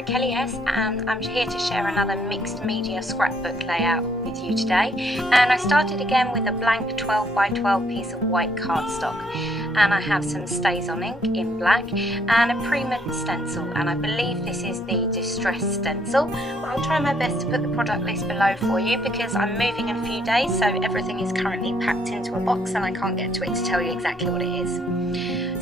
at Kelly S, and I'm here to share another mixed media scrapbook layout with you today. And I started again with a blank 12 by 12 piece of white cardstock, and I have some Stays On ink in black and a Prima stencil, and I believe this is the Distress stencil. I'll try my best to put the product list below for you because I'm moving in a few days, so everything is currently packed into a box and I can't get to it to tell you exactly what it is.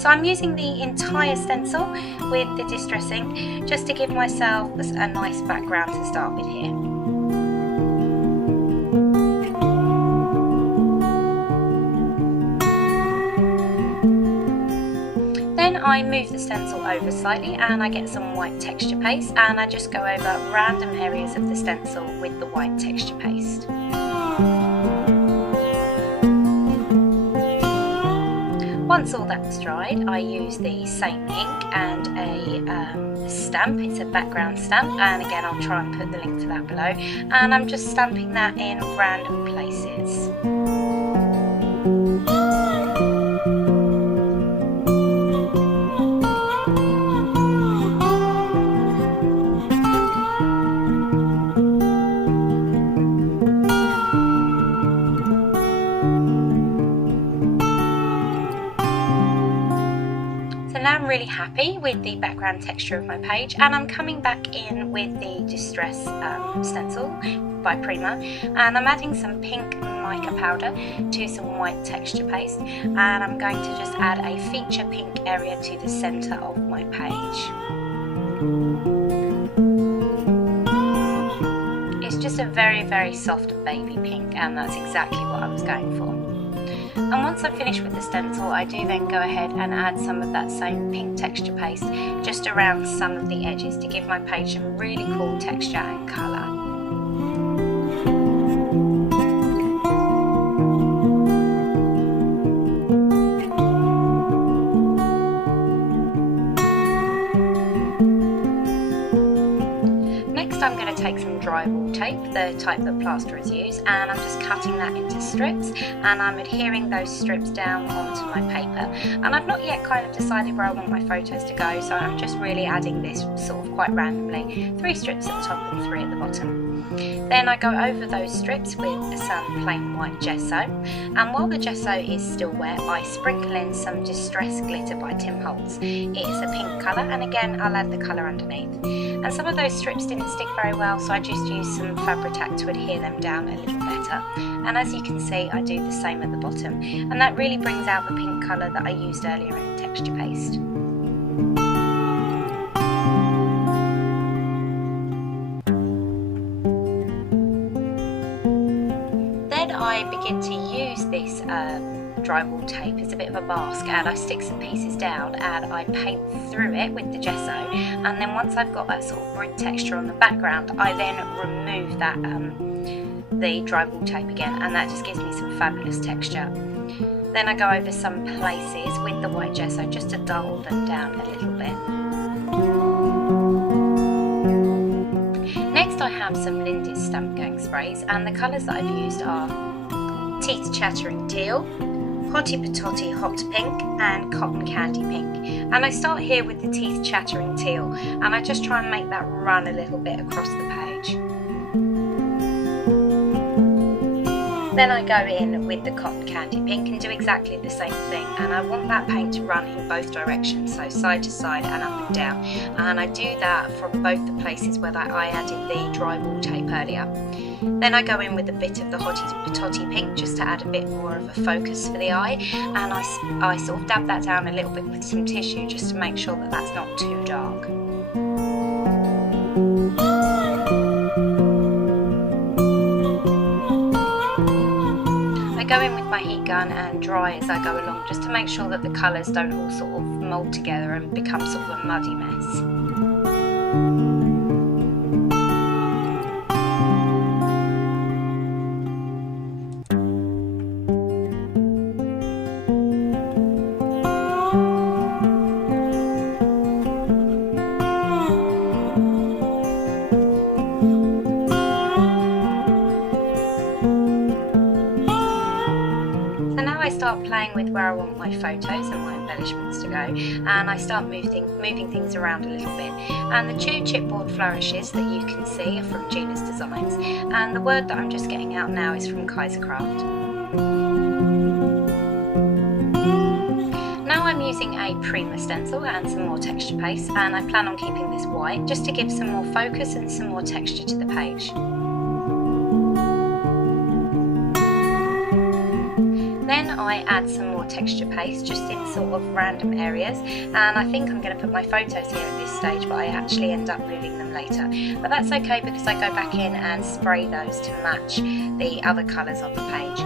So I'm using the entire stencil with the Distress ink just to give myself a nice background to start with here. Then I move the stencil over slightly and I get some white texture paste, and I just go over random areas of the stencil with the white texture paste. Once all that's dried, I use the same ink and a stamp. It's a background stamp, and again I'll try and put the link to that below, and I'm just stamping that in random places. Now I'm really happy with the background texture of my page, and I'm coming back in with the Distress stencil by Prima, and I'm adding some pink mica powder to some white texture paste, and I'm going to just add a feature pink area to the centre of my page. It's just a very soft baby pink, and that's exactly what I was going for. And once I've finished with the stencil, I do then go ahead and add some of that same pink texture paste just around some of the edges to give my page some really cool texture and colour. Next I'm going to take some drywall tape, the type that plasterers use, and I'm just cutting that into strips, and I'm adhering those strips down onto my paper. And I've not yet kind of decided where I want my photos to go, so I'm just really adding this sort of quite randomly, 3 strips at the top and 3 at the bottom. Then I go over those strips with some plain white gesso, and while the gesso is still wet, I sprinkle in some Distress glitter by Tim Holtz. It's a pink colour, and again I'll add the colour underneath. And some of those strips didn't stick very well, so I just used some Fabri-Tac to adhere them down a little better. And as you can see, I do the same at the bottom, and that really brings out the pink colour that I used earlier in the texture paste. Then I begin to use this drywall tape as a bit of a mask, and I stick some pieces down and I paint through it with the gesso, and then once I've got that sort of grid texture on the background, I then remove that the drywall tape again, and that just gives me some fabulous texture. Then I go over some places with the white gesso just to dull them down a little bit. Next I have some Lindy's Stamp Gang sprays, and the colours that I've used are Teeth Chattering Teal, Hottie Patotty Hot Pink, and Cotton Candy Pink. And I start here with the Teeth Chattering Teal, and I just try and make that run a little bit across the page. Then I go in with the Cotton Candy Pink and do exactly the same thing, and I want that paint to run in both directions, so side to side and up and down, and I do that from both the places where I added the drywall tape earlier. Then I go in with a bit of the Hottie Patotty Pink just to add a bit more of a focus for the eye, and I sort of dab that down a little bit with some tissue just to make sure that that's not too dark. I go in with my heat gun and dry as I go along just to make sure that the colours don't all sort of mould together and become sort of a muddy mess. start playing with where I want my photos and my embellishments to go, and I start moving things around a little bit. And the two chipboard flourishes that you can see are from Gina's Designs, and the word that I'm just getting out now is from Kaisercraft. Now I'm using a Prima stencil and some more texture paste, and I plan on keeping this white just to give some more focus and some more texture to the page. Then I add some more texture paste just in sort of random areas, and I think I'm going to put my photos here at this stage, but I actually end up moving them later. But that's okay because I go back in and spray those to match the other colours of the page.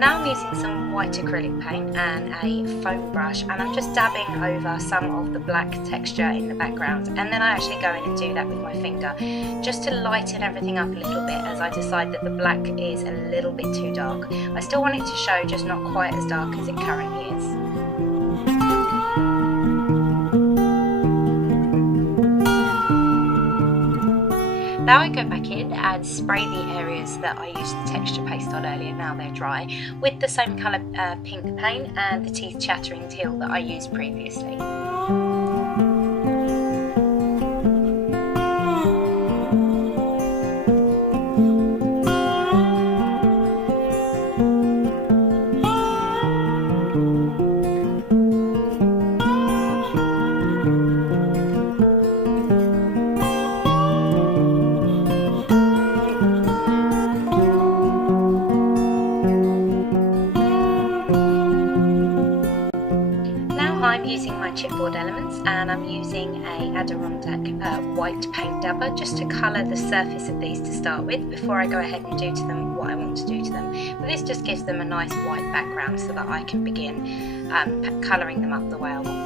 Now I'm using some white acrylic paint and a foam brush, and I'm just dabbing over some of the black texture in the background, and then I actually go in and do that with my finger just to lighten everything up a little bit, as I decide that the black is a little bit too dark. I still want it to show, just not quite as dark as it currently is. Now I go back in and spray the areas that I used the texture paste on earlier, now they're dry, with the same colour pink paint and the teeth chattering teal that I used previously. I'm using my chipboard elements, and I'm using a Adirondack white paint dabber just to colour the surface of these to start with before I go ahead and do to them what I want to do to them. But this just gives them a nice white background so that I can begin colouring them up the way I want them.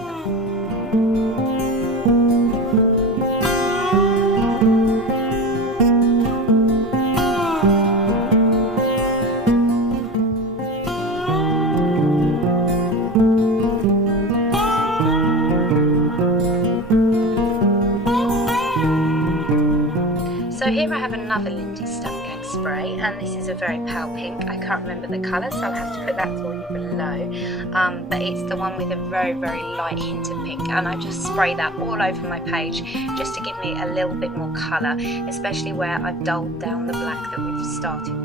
So here I have another Lindy Stamp Gang spray, and this is a very pale pink. I can't remember the colour, so I'll have to put that for you below. But it's the one with a very, very light hint of pink, and I just spray that all over my page just to give me a little bit more colour, especially where I've dulled down the black that we've started with.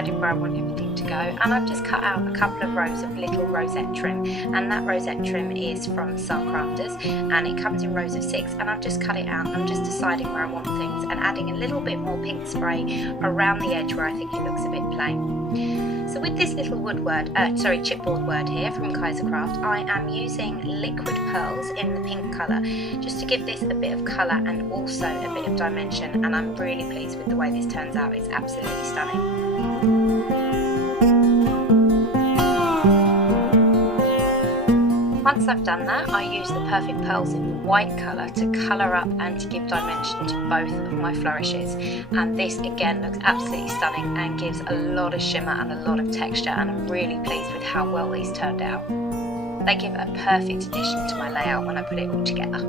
Where I want everything to go, and I've just cut out a couple of rows of little rosette trim, and that rosette trim is from Scrapbook, and it comes in rows of 6, and I've just cut it out. I'm just deciding where I want things and adding a little bit more pink spray around the edge where I think it looks a bit plain. So with this little chipboard word here from Kaisercraft, I am using liquid pearls in the pink colour just to give this a bit of colour and also a bit of dimension, and I'm really pleased with the way this turns out. It's absolutely stunning. Once I've done that, I use the Perfect Pearls in the white colour to colour up and to give dimension to both of my flourishes, and this again looks absolutely stunning and gives a lot of shimmer and a lot of texture, and I'm really pleased with how well these turned out. They give a perfect addition to my layout when I put it all together.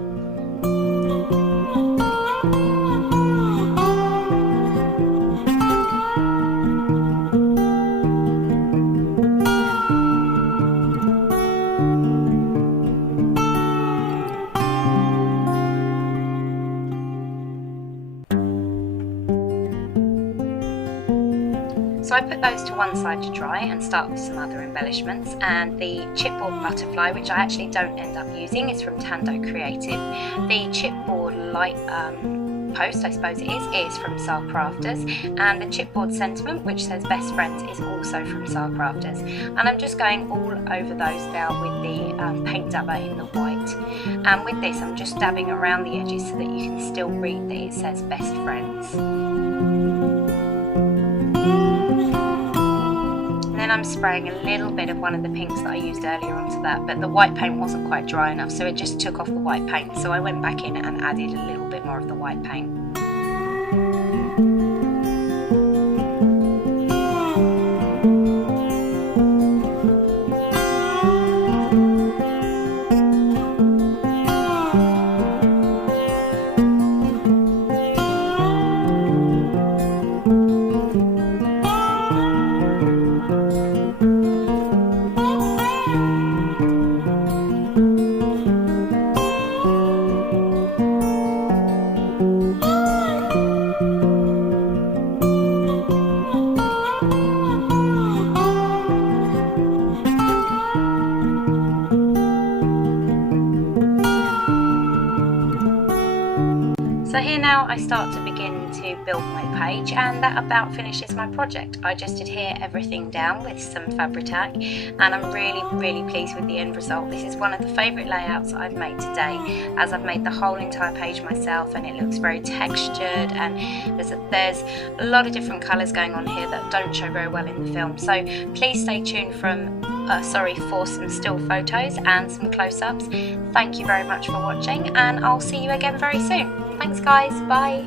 So I put those to one side to dry and start with some other embellishments, and the chipboard butterfly, which I actually don't end up using, is from Tando Creative. The chipboard light post, I suppose it is from Scrapbook, and the chipboard sentiment, which says best friends, is also from Scrapbook. And I'm just going all over those now with the paint dabber in the white, and with this I'm just dabbing around the edges so that you can still read that it says best friends. Then I'm am spraying a little bit of one of the pinks that I used earlier onto that, but the white paint wasn't quite dry enough, so it just took off the white paint. So I went back in and added a little bit more of the white paint. So here now I start to begin to build my page, and that about finishes my project. I just adhere everything down with some Fabri-Tac, and I'm really pleased with the end result. This is one of the favourite layouts I've made today, as I've made the whole entire page myself, and it looks very textured, and there's a lot of different colours going on here that don't show very well in the film. So please stay tuned for some still photos and some close-ups. Thank you very much for watching, and I'll see you again very soon. Thanks guys, bye.